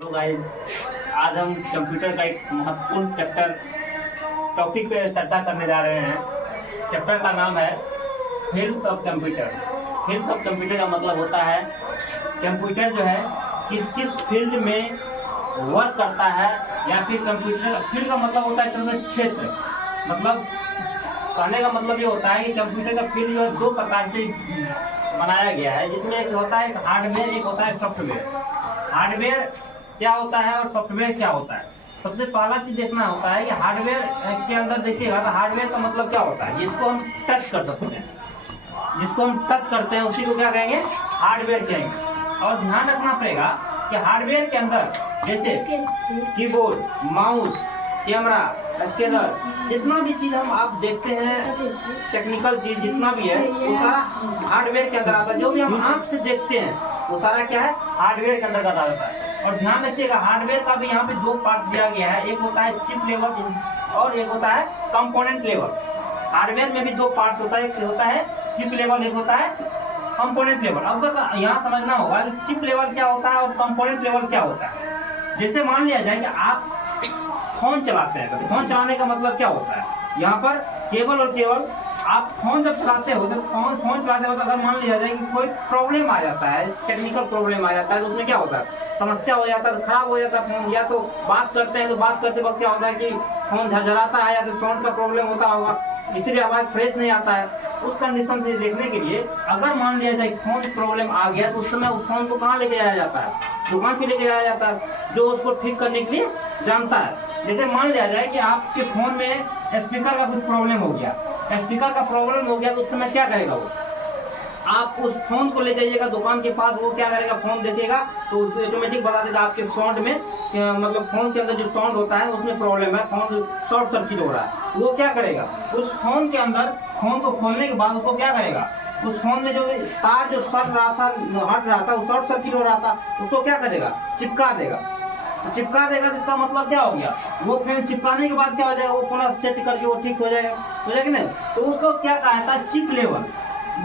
तो गाइस, आज हम कंप्यूटर का एक महत्वपूर्ण चैप्टर टॉपिक पे चर्चा करने जा रहे हैं। चैप्टर का नाम है fields of computer. Fields of computer का मतलब होता है कंप्यूटर जो है किस किस फील्ड में वर्क करता है, या फिर कंप्यूटर फील्ड का मतलब होता है क्षेत्र। मतलब कहने का मतलब ये होता है कि कंप्यूटर का फील्ड जो है दो प्रकार से बनाया गया है, जिसमें एक होता है हार्डवेयर, एक होता है सॉफ्टवेयर। हार्डवेयर क्या होता है और सॉफ्टवेयर क्या होता है। सबसे पहला चीज देखना होता है कि हार्डवेयर के अंदर देखिएगा तो हार्डवेयर का मतलब क्या होता है, जिसको हम टच कर सकते हैं, जिसको हम टच करते हैं उसी को क्या कहेंगे, हार्डवेयर कहेंगे। और ध्यान रखना पड़ेगा कि हार्डवेयर के अंदर जैसे कीबोर्ड, माउस, कैमरा, स्कैनर, जितना भी चीज हम आप देखते हैं, टेक्निकल चीज जितना भी है वो सारा हार्डवेयर के अंदर आता है। जो भी हम आंख से देखते हैं वो सारा क्या है, हार्डवेयर के अंदर आता है। और ध्यान रखिएगा हार्डवेयर का भी यहाँ पे दो पार्ट दिया गया है, एक होता है चिप लेवल और एक होता है कंपोनेंट लेवल। हार्डवेयर में भी दो पार्ट होता है, एक होता है चिप लेवल, एक होता है कंपोनेंट लेवल। अब यहाँ समझना होगा कि चिप लेवल क्या होता है और कंपोनेंट लेवल क्या होता है। जैसे मान लिया जाए कि आप फोन चलाते हैं, तो फोन चलाने का मतलब क्या होता है, यहाँ पर केवल और केवल आप फोन जब चलाते हो तो फोन चलाते वक्त अगर मान लिया जाए कि कोई प्रॉब्लम आ जाता है, टेक्निकल प्रॉब्लम आ जाता है, तो उसमें क्या होता है, समस्या हो जाता है, खराब हो जाता है फोन। या तो बात करते हैं तो बात करते वक्त क्या होता है कि फोन झरझराता है, या तो साउंड का प्रॉब्लम होता होगा, इसीलिए आवाज फ्रेश नहीं आता है। उस कंडीशन से देखने के लिए अगर मान लिया जाए फोन प्रॉब्लम आ गया तो उस समय उस फोन को कहाँ लेके जाया जाता है, दुकान पे लेके जाया जाता है, जो उसको ठीक करने के लिए जानता है। जैसे मान लिया जाए कि आपके फोन में स्पीकर का कुछ प्रॉब्लम हो गया, स्पीकर का प्रॉब्लम हो गया तो उस समय क्या करेगा वो, आप उस फोन को ले जाइएगा दुकान के पास, वो क्या करेगा, फोन देखेगा तो ऑटोमेटिक बता देगा आपके साउंड में, मतलब फोन के अंदर जो साउंड होता है उसमें प्रॉब्लम है, फोन शॉर्ट सर्किट हो रहा है। वो क्या करेगा, उस फोन के अंदर फोन को खोलने के बाद उसको क्या करेगा, उस फोन में जो तार जो सट रहा था, हट रहा था, वो शॉर्ट सर्किट हो रहा था, उसको क्या करेगा, चिपका देगा। तो चिपका देगा तो इसका मतलब क्या हो गया, वो फैन चिपकाने के बाद क्या हो जाएगा, वो पुनः सेट करके वो ठीक हो जाएगा कि नहीं। तो उसको क्या कहा था, चिप लेवल।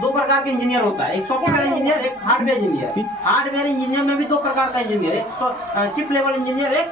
दो प्रकार के इंजीनियर होता है, एक सॉफ्टवेयर इंजीनियर, एक हार्डवेयर इंजीनियर। हार्डवेयर इंजीनियर में भी दो प्रकार का इंजीनियर, एक चिप लेवल इंजीनियर, एक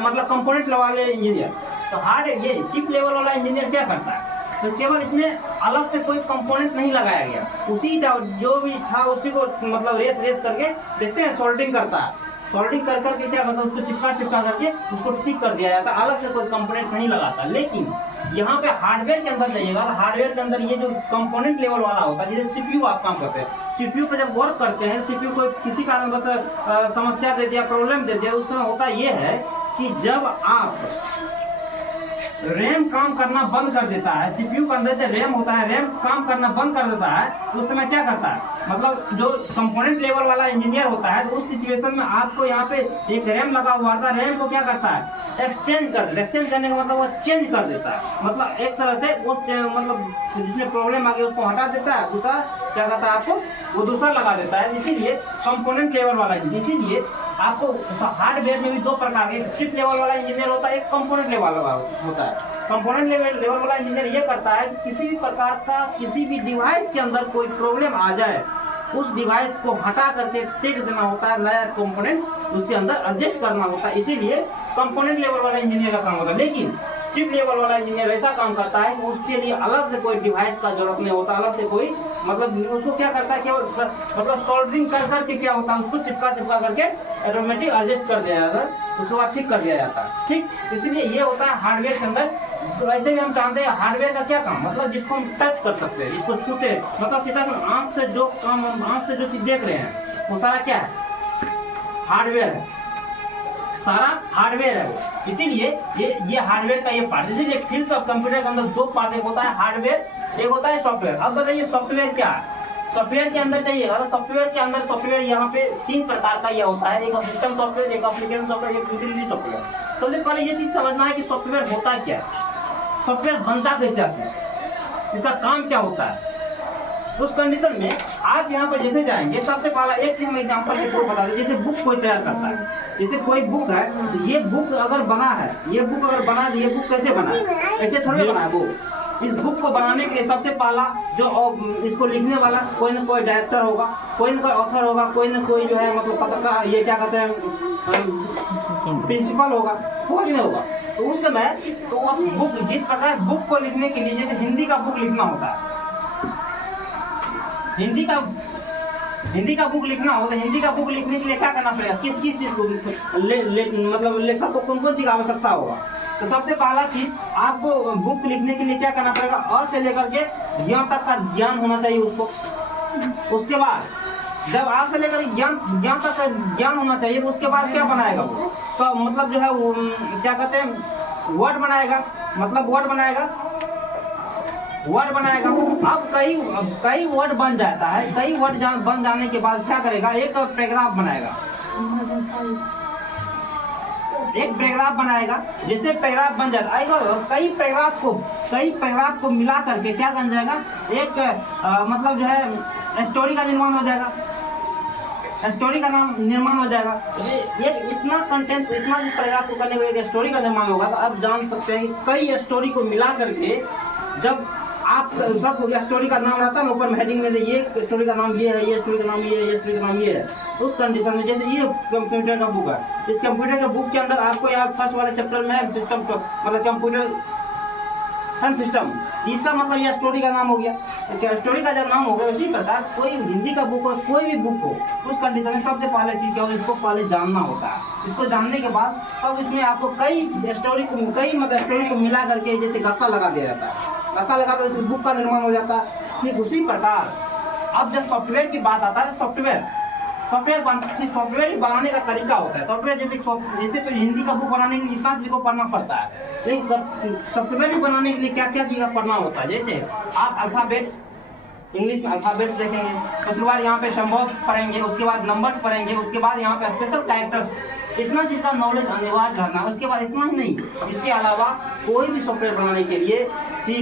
मतलब कंपोनेंट वाले इंजीनियर। तो ये चिप लेवल वाला इंजीनियर क्या करता है, तो केवल इसमें अलग से कोई कंपोनेंट नहीं लगाया गया, उसी जो भी था उसी को मतलब रेस करके देखते हैं सोल्डरिंग करता है, सोल्डरिंग कर करके क्या करता है, उसको चिपका करके उसको ठीक कर दिया जाता है, अलग से कोई कंपोनेंट नहीं लगाता। लेकिन यहाँ पे हार्डवेयर के अंदर जाइएगा तो हार्डवेयर के अंदर ये जो कंपोनेंट लेवल वाला होता है, जैसे सीपीयू आप काम करते हैं, सीपीयू पे जब वर्क करते हैं, सीपीयू को किसी कारण बस समस्या दे दिया, प्रॉब्लम दे दिया, उस समय होता ये है कि जब आप रैम काम करना बंद कर देता है, सीपीयू के अंदर जो रैम होता है, रैम काम करना बंद कर देता है, तो उस समय क्या करता है, मतलब जो कंपोनेंट लेवल वाला इंजीनियर होता है, तो उस सिचुएशन में आपको यहाँ पे एक रैम लगा हुआ था, रैम को क्या करता है, एक्सचेंज कर देता है। एक्सचेंज करने का मतलब वो चेंज कर देता है, मतलब एक तरह से वो मतलब जिसमें प्रॉब्लम आ गई उसको हटा देता है, दूसरा क्या करता है, आपको वो दूसरा लगा देता है। इसीलिए कंपोनेंट लेवल वाला, इसीलिए आपको हार्डवेयर में भी दो प्रकार के, चिप लेवल वाला इंजीनियर होता है, एक कंपोनेंट लेवल वाला होता है। कंपोनेंट लेवल वाला इंजीनियर ये करता है कि किसी भी प्रकार का किसी भी डिवाइस के अंदर कोई प्रॉब्लम आ जाए, उस डिवाइस को हटा करके फेंक देना होता है, नया कंपोनेंट उसके अंदर एडजस्ट करना होता है। इसीलिए कंपोनेंट लेवल वाला इंजीनियर का काम होता है। लेकिन चिप लेवल वाला इंजीनियर ऐसा काम करता है कि उसके लिए अलग से कोई डिवाइस का जरूरत नहीं होता, अलग से कोई मतलब उसको क्या करता है, केवल मतलब सोल्डरिंग कर करके क्या होता है, उसको चिपका करके ऑटोमेटिक एडजस्ट कर दिया जाता है, उसके बाद ठीक कर दिया जाता है। ठीक, इसलिए ये होता है हार्डवेयर के अंदर। तो ऐसे भी हम जानते हैं हार्डवेयर का क्या काम, मतलब जिसको हम टच कर सकते हैं, जिसको छूते हैं, मतलब सीधा आंख से जो काम, आंख से जो चीज देख रहे हैं वो सारा क्या है, हार्डवेयर है, सारा हार्डवेयर है वो। इसीलिए ये हार्डवेयर का ये पार्ट। इसीलिए फील्ड्स ऑफ कंप्यूटर के अंदर दो पार्ट, एक होता है हार्डवेयर, एक होता है सॉफ्टवेयर। अब बताइए सॉफ्टवेयर क्या है। सॉफ्टवेयर के अंदर जाइएगा तो सॉफ्टवेयर के अंदर सॉफ्टवेयर यहाँ पे तीन प्रकार का यह होता है, एक सिस्टम सॉफ्टवेयर, एक एप्लीकेशन सॉफ्टवेयर, एक यूटिलिटी सॉफ्टवेयर। सबसे पहले ये चीज समझना है कि सॉफ्टवेयर होता क्या है, सॉफ्टवेयर बनता कैसे है, इसका काम क्या होता है। उस कंडीशन में आप यहाँ पर जैसे जाएंगे, सबसे पहला एक चीज हम एग्जांपल के थ्रू बता दें। जैसे बुक कोई तैयार करता है, जैसे कोई बुक है, तो ये बुक अगर बना है, ये बुक अगर बना, ये बुक कैसे बना है, ऐसे थोड़ी बना है बुक, इस बुक को बनाने के लिए सबसे पहला जो इसको लिखने वाला कोई ना कोई डायरेक्टर होगा, कोई ना कोई ऑथर होगा, कोई ना कोई जो है मतलब पत्रकार, ये क्या कहते हैं, प्रिंसिपल होगा कि नहीं होगा। तो उस समय तो उस बुक, जिस प्रकार बुक को लिखने के लिए जैसे हिंदी का बुक लिखना होता है, हिंदी का बुक लिखना हो तो हिंदी का बुक लिखने के लिए क्या करना पड़ेगा, किस किस चीज को मतलब लेखक को कौन कौन चीज की आवश्यकता होगा। तो सबसे पहला चीज आपको बुक लिखने के लिए क्या करना पड़ेगा, अ से लेकर के ज्ञान तक का ज्ञान होना चाहिए उसको। उसके बाद जब आ से लेकर ज्ञान तक का ज्ञान होना चाहिए, तो उसके बाद क्या बनाएगा वो, तो मतलब जो है वो क्या कहते हैं, वर्ड बनाएगा, मतलब वर्ड बनाएगा। अब कई वर्ड बन जाता है, कई वर्ड बन जाने के बाद क्या करेगा, एक पैराग्राफ बनाएगा। जैसे पैराग्राफ बन जाता है, कई पैराग्राफ को मिला करके क्या बन जाएगा, एक मतलब जो है स्टोरी का निर्माण हो जाएगा, स्टोरी का नाम निर्माण हो जाएगा। ये इतना कंटेंट, इतना पैराग्राफ को करने के एक स्टोरी का निर्माण होगा। तो आप जान सकते हैं कि कई स्टोरी को मिला करके जब आप सब स्टोरी का नाम रहता है ना, ऊपर में हेडिंग में ये स्टोरी का नाम ये है, ये स्टोरी का नाम ये है, ये स्टोरी का नाम ये है, उस कंडीशन में जैसे ये कंप्यूटर का बुक है, इस कंप्यूटर के बुक के अंदर आपको यहाँ फर्स्ट वाले चैप्टर में है सिस्टम, मतलब कंप्यूटर सिस्टम, इसका मतलब यह स्टोरी का नाम हो गया। तो स्टोरी का जब नाम हो गया, उसी प्रकार कोई हिंदी का बुक हो, कोई भी बुक हो, उस कंडीशन में सबसे पहले चीज क्या हो, इसको पहले जानना होता है। इसको जानने के बाद तब इसमें आपको कई स्टोरी को मिला करके जैसे गत्ता लगा दिया जाता है, गत्ता लगा तो इस बुक का निर्माण हो जाता है। ठीक उसी प्रकार अब जब सॉफ्टवेयर की बात आता है, सॉफ्टवेयर बनाने का तरीका होता है। सॉफ्टवेयर जैसे तो हिंदी का बुक बनाने के लिए इतना चीज को पढ़ना पड़ता है, लेकिन सॉफ्टवेयर भी बनाने के लिए क्या क्या चीज़ पढ़ना होता है। जैसे आप अल्फाबेट्स, इंग्लिश में अल्फाबेट्स देखेंगे, उसके बाद यहाँ पे सिंबल्स पढ़ेंगे, उसके बाद नंबर्स पढ़ेंगे, उसके बाद यहाँ पे स्पेशल कैरेक्टर्स, इतना चीज का नॉलेज अनिवार्य रहना। उसके बाद इतना ही नहीं, इसके अलावा कोई भी सॉफ्टवेयर बनाने के लिए C++,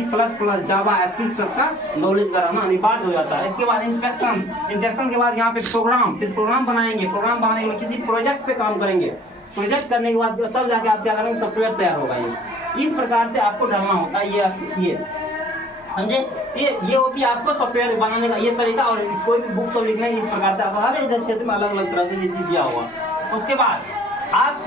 जावा, स्क्रिप्ट का नॉलेज का रहना अनिवार्य हो जाता है। इसके बाद इंटेक्शन के बाद यहाँ पे प्रोग्राम बनाएंगे, प्रोग्राम बनाने के बाद किसी प्रोजेक्ट पे काम करेंगे, प्रोजेक्ट करने के बाद तब जाके आप क्या करेंगे, सॉफ्टवेयर तैयार होगा। इस प्रकार से आपको ढलना होता है। ये समझे, ये होती है आपको सॉफ्टवेयर बनाने का ये तरीका। और कोई भी बुक तो लिखना है इस प्रकार से, आप हर एक क्षेत्र में अलग अलग तरह से ये चीज दिया हुआ। उसके बाद आप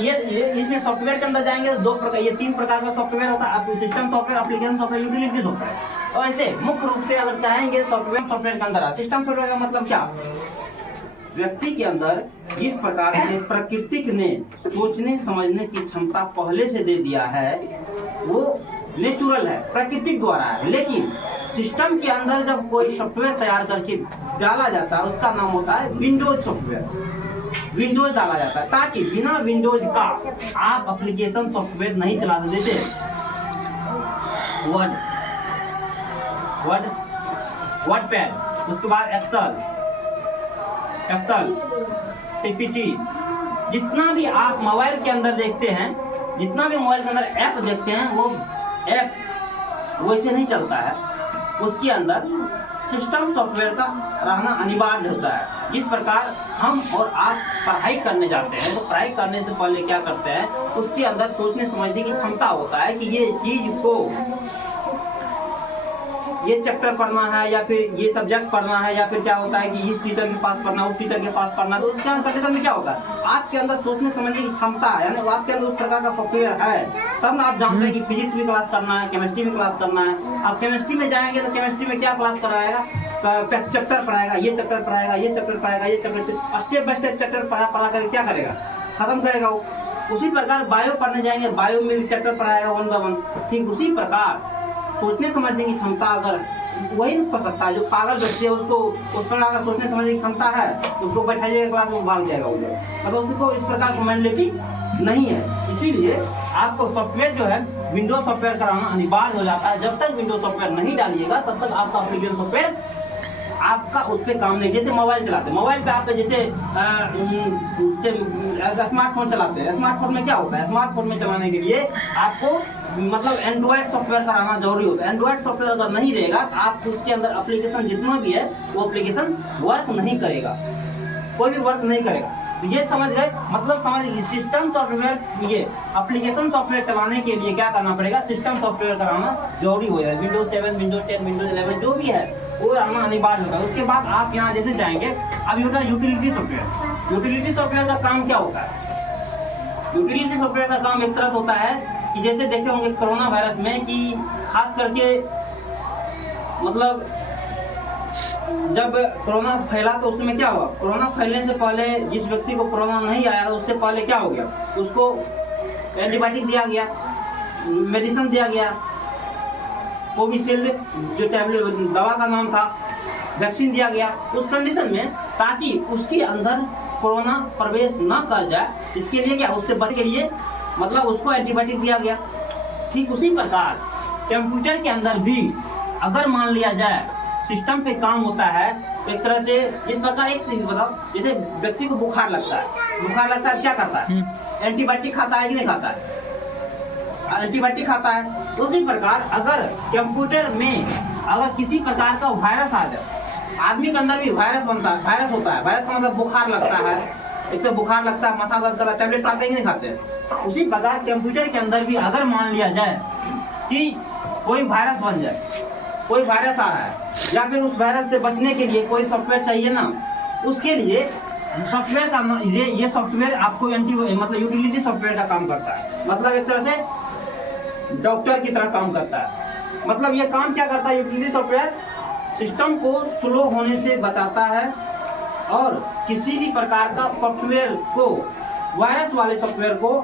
ये इसमें सॉफ्टवेयर के अंदर जाएंगे तो ये 3 प्रकार का सॉफ्टवेयर होता है, system software, application software, utility software. और ऐसे मुख्य रूप से अगर चाहेंगे सॉफ्टवेयर के अंदर सिस्टम सॉफ्टवेयर का मतलब क्या, व्यक्ति के अंदर जिस प्रकार से प्रकृति ने सोचने समझने की क्षमता पहले से दे दिया है, वो नेचुरल है, प्राकृतिक द्वारा है। लेकिन सिस्टम के अंदर जब कोई सॉफ्टवेयर तैयार करके डाला जाता है, उसका नाम होता है विंडोज सॉफ्टवेयर। विंडोज डाला जाता है ताकि बिना विंडोज का आप एप्लीकेशन सॉफ्टवेयर नहीं चला सकते। जैसे वर्डपैड, उसके बाद एक्सेल, पीपीटी, जितना भी आप मोबाइल के अंदर देखते हैं, जितना भी मोबाइल के अंदर ऐप देखते हैं, वो ऐप वैसे नहीं चलता है। उसके अंदर सिस्टम सॉफ्टवेयर का रहना अनिवार्य होता है। जिस प्रकार हम और आप पढ़ाई करने जाते हैं, तो पढ़ाई करने से पहले क्या करते हैं, उसके अंदर सोचने समझने की क्षमता होता है कि ये चीज को, ये चैप्टर पढ़ना है या फिर ये सब्जेक्ट पढ़ना है, या फिर क्या होता है कि इस टीचर के पास पढ़ना, उस टीचर के पास पढ़ना। तो उसके कंडीशन में क्या होता है, आपके अंदर सोचने समझने की क्षमता है, यानी आपके अंदर उस प्रकार का सॉफ्टवेयर है। तब आप जानते हैं कि फिजिक्स भी क्लास करना है, केमिस्ट्री भी क्लास करना है। आप केमिस्ट्री में जाएंगे तो केमिस्ट्री में क्या क्लास कराएगा, चैप्टर पढ़ाएगा, ये चैप्टर पढ़ाएगा, ये चैप्टर पढ़ाएगा, ये chapter step by step chapter पढ़ा कर क्या करेगा, खत्म करेगा वो। उसी प्रकार बायो पढ़ने जाएंगे, बायो में चैप्टर पढ़ाएगा 1 by 1। ठीक उसी प्रकार सोचने समझने की क्षमता अगर वही नहीं पढ़ सकता, जो पागल व्यक्ति है उसको उस प्रकार का सोचने समझने की क्षमता है, उसको बैठाइएगा क्लास में भाग जाएगा वो, मतलब उसको इस प्रकार की मेंटलिटी नहीं है। इसीलिए आपको सॉफ्टवेयर जो है विंडोज सॉफ्टवेयर कराना अनिवार्य हो जाता है। जब तक विंडोज सॉफ्टवेयर नहीं डालिएगा तब तक आपका एप्लीकेशन सॉफ्टवेयर आपका उस पर काम नहीं। जैसे मोबाइल चलाते हैं, मोबाइल पे आप जैसे स्मार्टफोन चलाते हैं, स्मार्टफोन में क्या होता है, स्मार्टफोन में चलाने के लिए आपको मतलब एंड्रॉयड सॉफ्टवेयर का रहना जरूरी होता है। एंड्रॉयड सॉफ्टवेयर अगर नहीं रहेगा तो आप उसके अंदर एप्लीकेशन जितना भी है वो एप्लीकेशन वर्क नहीं करेगा। कोई भी वर्क नहीं करेगा। तो ये समझ गए, मतलब समझ, सिस्टम सॉफ्टवेयर, ये एप्लीकेशन सॉफ्टवेयर चलाने के लिए क्या करना पड़ेगा, सिस्टम सॉफ्टवेयर कराना जरूरी हो जाएगा। विंडोज 7, विंडोज 10, विंडोज 11 जो भी है वो आना अनिवार्य होता है। उसके बाद आप यहाँ जैसे जाएंगे, अब ये होता है यूटिलिटी सॉफ्टवेयर। यूटिलिटी सॉफ्टवेयर का काम क्या होता है? यूटिलिटी सॉफ्टवेयर का काम एक तरह होता है कि जैसे देखे होंगे कोरोना वायरस में कि खास करके मतलब जब कोरोना फैला तो उसमें क्या हुआ, कोरोना फैलने से पहले जिस व्यक्ति को कोरोना नहीं आया उससे पहले क्या हो गया, उसको एंटीबायोटिक दिया गया, मेडिसिन दिया गया, कोविशील्ड जो टैबलेट दवा का नाम था, वैक्सीन दिया गया उस कंडीशन में, ताकि उसके अंदर कोरोना प्रवेश न कर जाए, इसके लिए क्या, उससे बच के लिए मतलब उसको एंटीबायोटिक दिया गया। ठीक उसी प्रकार कंप्यूटर के अंदर भी अगर मान लिया जाए सिस्टम पे काम होता है एक तरह से, इस प्रकार एक चीज बताओ, जैसे व्यक्ति को बुखार लगता है क्या करता है, एंटीबायोटिक खाता है कि नहीं खाता है, एंटीबायोटिक खाता है। उसी प्रकार अगर कंप्यूटर में अगर किसी प्रकार का वायरस आ जाए, आदमी के अंदर भी वायरस बनता है, वायरस होता है, वायरस का मतलब बुखार लगता है, एक तो बुखार लगता है, माथा दर्द करता है, टैबलेट खाते हैं कि नहीं खाते। उसी प्रकार कंप्यूटर के अंदर भी अगर मान लिया जाए कि कोई वायरस बन जाए, कोई वायरस आ रहा है, या फिर उस वायरस से बचने के लिए कोई सॉफ्टवेयर चाहिए ना, उसके लिए सॉफ्टवेयर का ये सॉफ्टवेयर आपको मतलब यूटिलिटी सॉफ्टवेयर का काम करता है, मतलब एक तरह से डॉक्टर की तरह काम करता है। मतलब ये काम क्या करता है, यूटिलिटी सॉफ्टवेयर सिस्टम को स्लो होने से बचाता है और किसी भी प्रकार का सॉफ्टवेयर को, वायरस वाले सॉफ्टवेयर को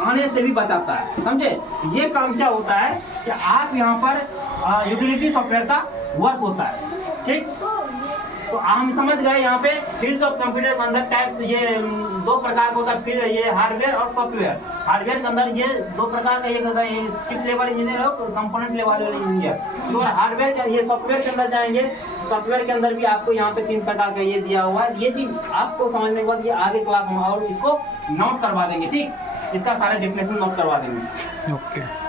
आने से भी बचाता है, समझे। ये काम क्या होता है कि आप यहाँ पर यूटिलिटी सॉफ्टवेयर का वर्क होता है, ठीक। तो हम समझ गए यहाँ पे फील्ड्स ऑफ कंप्यूटर के अंदर टाइप, ये दो प्रकार का होता है, फिर ये हार्डवेयर और सॉफ्टवेयर। हार्डवेयर के अंदर ये दो प्रकार का, एक होता है चिप लेवल इंजीनियर और कंपोनेंट लेवल इंजीनियर। तो हार्डवेयर का, ये सॉफ्टवेयर के अंदर जाएंगे, सॉफ्टवेयर के अंदर भी आपको यहाँ पे 3 प्रकार का ये दिया हुआ है। ये चीज आपको समझने के बाद ये आगे क्लास में और इसको नोट करवा देंगे, ठीक, इसका सारा डेफिनेशन नोट करवा देंगे। ओके।